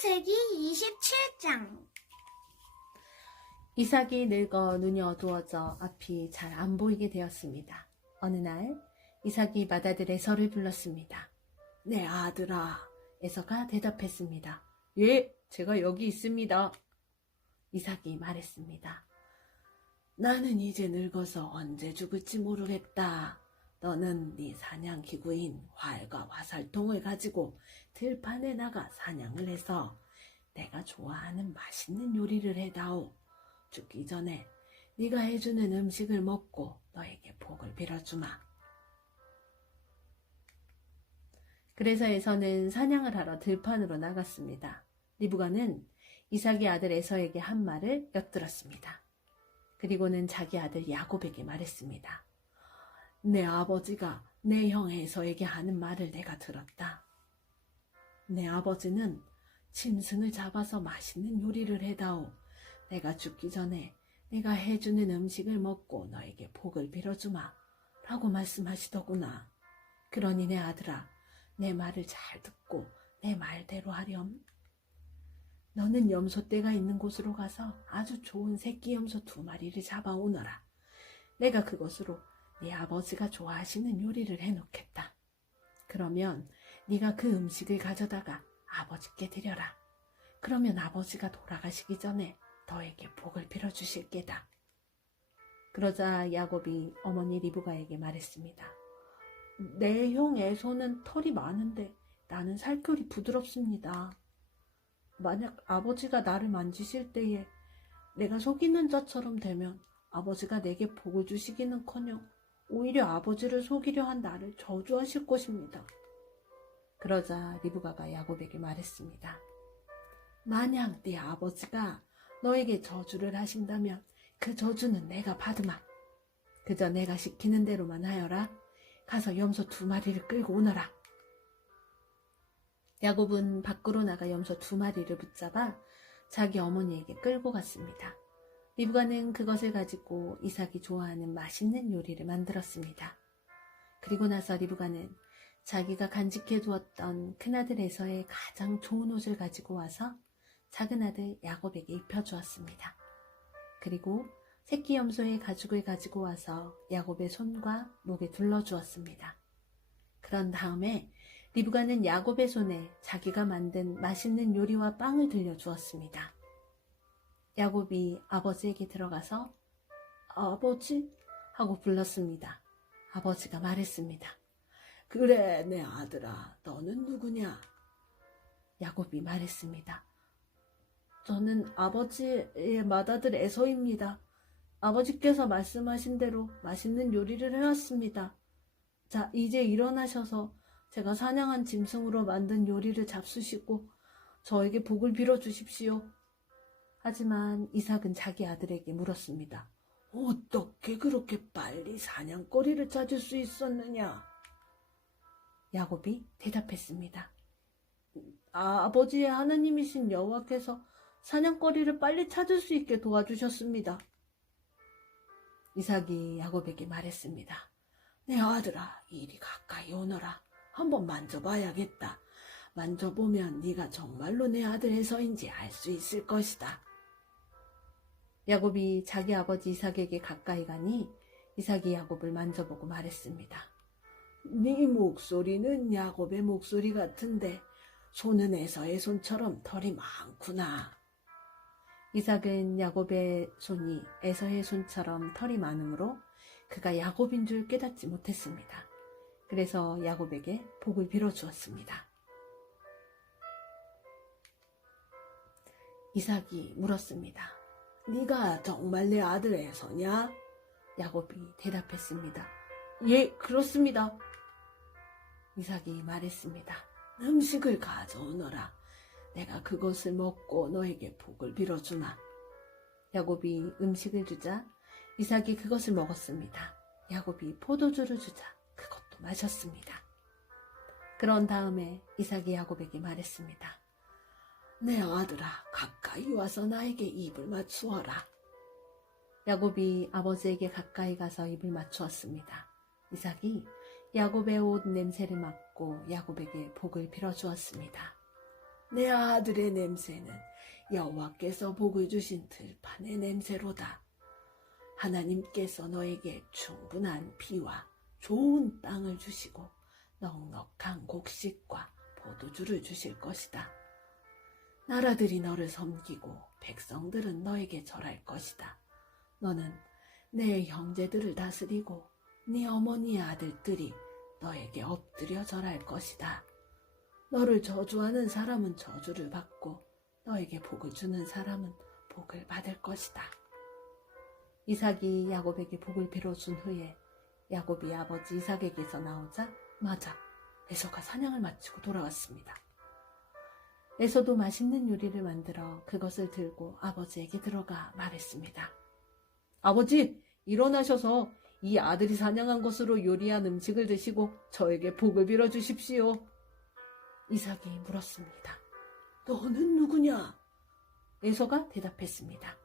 창세기 27장. 이삭이 늙어 눈이 어두워져 앞이 잘 안 보이게 되었습니다. 어느 날 이삭이 맏아들 에서를 불렀습니다. 네 아들아. 에서가 대답했습니다. 예, 제가 여기 있습니다. 이삭이 말했습니다. 나는 이제 늙어서 언제 죽을지 모르겠다. 너는 네 사냥 기구인 활과 화살통을 가지고 들판에 나가 사냥을 해서 내가 좋아하는 맛있는 요리를 해다오. 죽기 전에 네가 해주는 음식을 먹고 너에게 복을 빌어주마. 그래서 에서는 사냥을 하러 들판으로 나갔습니다. 리브가는 이삭의 아들 에서에게 한 말을 엿들었습니다. 그리고는 자기 아들 야곱에게 말했습니다. 내 아버지가 내 형 에서에게 하는 말을 내가 들었다. 내 아버지는 짐승을 잡아서 맛있는 요리를 해다오. 내가 죽기 전에 내가 해주는 음식을 먹고 너에게 복을 빌어주마 라고 말씀하시더구나. 그러니 내 아들아, 내 말을 잘 듣고 내 말대로 하렴. 너는 염소떼가 있는 곳으로 가서 아주 좋은 새끼 염소 2마리를 잡아오너라. 내가 그것으로 네 아버지가 좋아하시는 요리를 해놓겠다. 그러면 네가 그 음식을 가져다가 아버지께 드려라. 그러면 아버지가 돌아가시기 전에 너에게 복을 빌어주실 게다. 그러자 야곱이 어머니 리브가에게 말했습니다. 내 형 에서는 털이 많은데 나는 살결이 부드럽습니다. 만약 아버지가 나를 만지실 때에 내가 속이는 자처럼 되면 아버지가 내게 복을 주시기는커녕 오히려 아버지를 속이려 한 나를 저주하실 것입니다. 그러자 리브가가 야곱에게 말했습니다. 만약 네 아버지가 너에게 저주를 하신다면 그 저주는 내가 받으마. 그저 내가 시키는 대로만 하여라. 가서 염소 2마리를 끌고 오너라. 야곱은 밖으로 나가 염소 2마리를 붙잡아 자기 어머니에게 끌고 갔습니다. 리브가는 그것을 가지고 이삭이 좋아하는 맛있는 요리를 만들었습니다. 그리고 나서 리브가는 자기가 간직해 두었던 큰아들 에서의 가장 좋은 옷을 가지고 와서 작은 아들 야곱에게 입혀주었습니다. 그리고 새끼 염소의 가죽을 가지고 와서 야곱의 손과 목에 둘러주었습니다. 그런 다음에 리브가는 야곱의 손에 자기가 만든 맛있는 요리와 빵을 들려주었습니다. 야곱이 아버지에게 들어가서 아버지? 하고 불렀습니다. 아버지가 말했습니다. 그래, 내 아들아, 너는 누구냐? 야곱이 말했습니다. 저는 아버지의 맏아들 에서입니다. 아버지께서 말씀하신 대로 맛있는 요리를 해왔습니다. 자, 이제 일어나셔서 제가 사냥한 짐승으로 만든 요리를 잡수시고 저에게 복을 빌어주십시오. 하지만 이삭은 자기 아들에게 물었습니다. 어떻게 그렇게 빨리 사냥거리를 찾을 수 있었느냐? 야곱이 대답했습니다. 아버지의 하나님이신 여호와께서 사냥거리를 빨리 찾을 수 있게 도와주셨습니다. 이삭이 야곱에게 말했습니다. 내 아들아, 이리 가까이 오너라. 한번 만져봐야겠다. 만져보면 네가 정말로 내 아들 에서인지 알 수 있을 것이다. 야곱이 자기 아버지 이삭에게 가까이 가니 이삭이 야곱을 만져보고 말했습니다. 네 목소리는 야곱의 목소리 같은데 손은 에서의 손처럼 털이 많구나. 이삭은 야곱의 손이 에서의 손처럼 털이 많으므로 그가 야곱인 줄 깨닫지 못했습니다. 그래서 야곱에게 복을 빌어주었습니다. 이삭이 물었습니다. 네가 정말 내 아들 에서냐? 야곱이 대답했습니다. 예, 그렇습니다. 이삭이 말했습니다. 음식을 가져오너라. 내가 그것을 먹고 너에게 복을 빌어주마. 야곱이 음식을 주자 이삭이 그것을 먹었습니다. 야곱이 포도주를 주자 그것도 마셨습니다. 그런 다음에 이삭이 야곱에게 말했습니다. 내 아들아, 가까이 와서 나에게 입을 맞추어라. 야곱이 아버지에게 가까이 가서 입을 맞추었습니다. 이삭이 야곱의 옷 냄새를 맡고 야곱에게 복을 빌어주었습니다. 내 아들의 냄새는 여호와께서 복을 주신 들판의 냄새로다. 하나님께서 너에게 충분한 비와 좋은 땅을 주시고 넉넉한 곡식과 포도주를 주실 것이다. 나라들이 너를 섬기고 백성들은 너에게 절할 것이다. 너는 내 형제들을 다스리고 네 어머니의 아들들이 너에게 엎드려 절할 것이다. 너를 저주하는 사람은 저주를 받고 너에게 복을 주는 사람은 복을 받을 것이다. 이삭이 야곱에게 복을 빌어준 후에 야곱이 아버지 이삭에게서 나오자 마자 에서가 사냥을 마치고 돌아왔습니다. 에서도 맛있는 요리를 만들어 그것을 들고 아버지에게 들어가 말했습니다. 아버지, 일어나셔서 이 아들이 사냥한 것으로 요리한 음식을 드시고 저에게 복을 빌어주십시오. 이삭이 물었습니다. 너는 누구냐? 에서가 대답했습니다.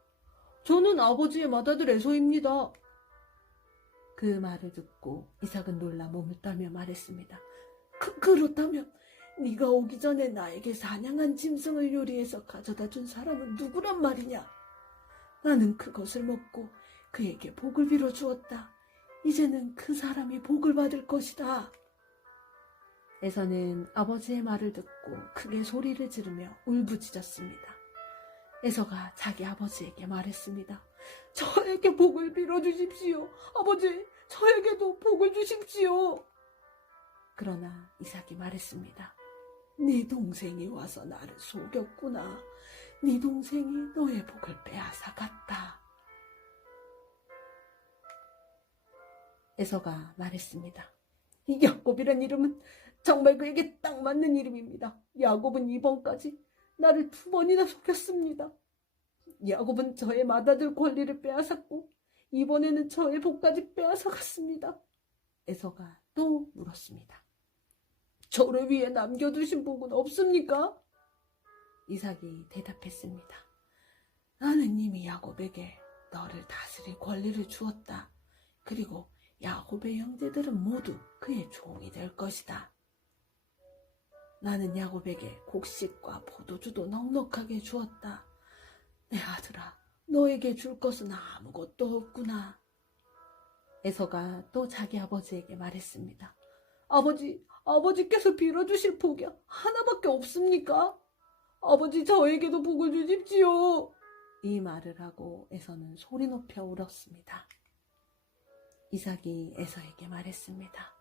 저는 아버지의 맏아들 에서입니다. 그 말을 듣고 이삭은 놀라 몸을 떨며 말했습니다. 그렇다면 네가 오기 전에 나에게 사냥한 짐승을 요리해서 가져다 준 사람은 누구란 말이냐? 나는 그것을 먹고 그에게 복을 빌어 주었다. 이제는 그 사람이 복을 받을 것이다. 에서는 아버지의 말을 듣고 크게 소리를 지르며 울부짖었습니다. 에서가 자기 아버지에게 말했습니다. 저에게 복을 빌어주십시오. 아버지, 저에게도 복을 주십시오. 그러나 이삭이 말했습니다. 네 동생이 와서 나를 속였구나. 네 동생이 너의 복을 빼앗아 갔다. 에서가 말했습니다. 이 야곱이란 이름은 정말 그에게 딱 맞는 이름입니다. 야곱은 이번까지 나를 2번이나 속였습니다. 야곱은 저의 맏아들 권리를 빼앗았고 이번에는 저의 복까지 빼앗아 갔습니다. 에서가 또 물었습니다. 저를 위해 남겨두신 복은 없습니까? 이삭이 대답했습니다. 나는 이미 야곱에게 너를 다스릴 권리를 주었다. 그리고 야곱의 형제들은 모두 그의 종이 될 것이다. 나는 야곱에게 곡식과 포도주도 넉넉하게 주었다. 내 아들아, 너에게 줄 것은 아무것도 없구나. 에서가 또 자기 아버지에게 말했습니다. 아버지께서 빌어주실 복이 하나밖에 없습니까? 아버지, 저에게도 복을 주십시오. 이 말을 하고 에서는 소리 높여 울었습니다. 이삭이 에서에게 말했습니다.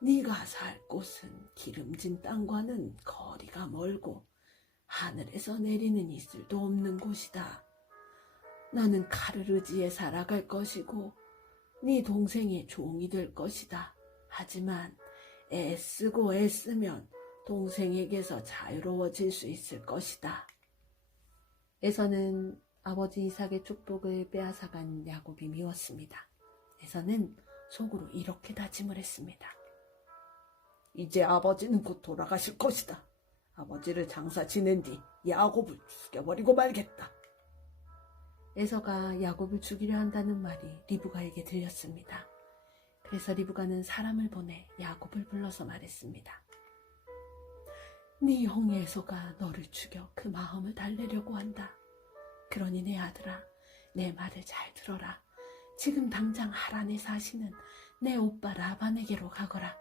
네가 살 곳은 기름진 땅과는 거리가 멀고 하늘에서 내리는 이슬도 없는 곳이다. 너는 칼을 의지해 살아갈 것이고 네 동생의 종이 될 것이다. 하지만 애쓰고 애쓰면 동생에게서 자유로워질 수 있을 것이다. 에서는 아버지 이삭의 축복을 빼앗아간 야곱이 미웠습니다. 에서는 속으로 이렇게 다짐을 했습니다. 이제 아버지는 곧 돌아가실 것이다. 아버지를 장사 지낸 뒤 야곱을 죽여버리고 말겠다. 에서가 야곱을 죽이려 한다는 말이 리브가에게 들렸습니다. 그래서 리브가는 사람을 보내 야곱을 불러서 말했습니다. 네 형의 에서가 너를 죽여 그 마음을 달래려고 한다. 그러니 내 아들아, 내 말을 잘 들어라. 지금 당장 하란에 사시는 내 오빠 라반에게로 가거라.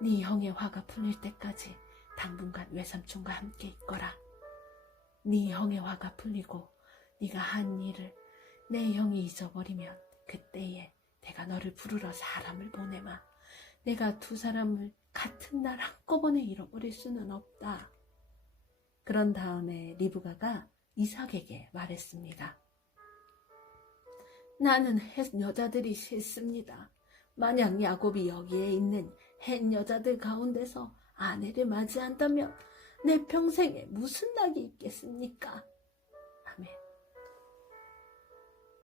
네 형의 화가 풀릴 때까지 당분간 외삼촌과 함께 있거라. 네 형의 화가 풀리고 네가 한 일을 내 형이 잊어버리면 그때에 내가 너를 부르러 사람을 보내마. 내가 두 사람을 같은 날 한꺼번에 잃어버릴 수는 없다. 그런 다음에 리브가가 이삭에게 말했습니다. 나는 헷 여자들이 싫습니다. 만약 야곱이 여기에 있는 헷 여자들 가운데서 아내를 맞이한다면 내 평생에 무슨 낙이 있겠습니까?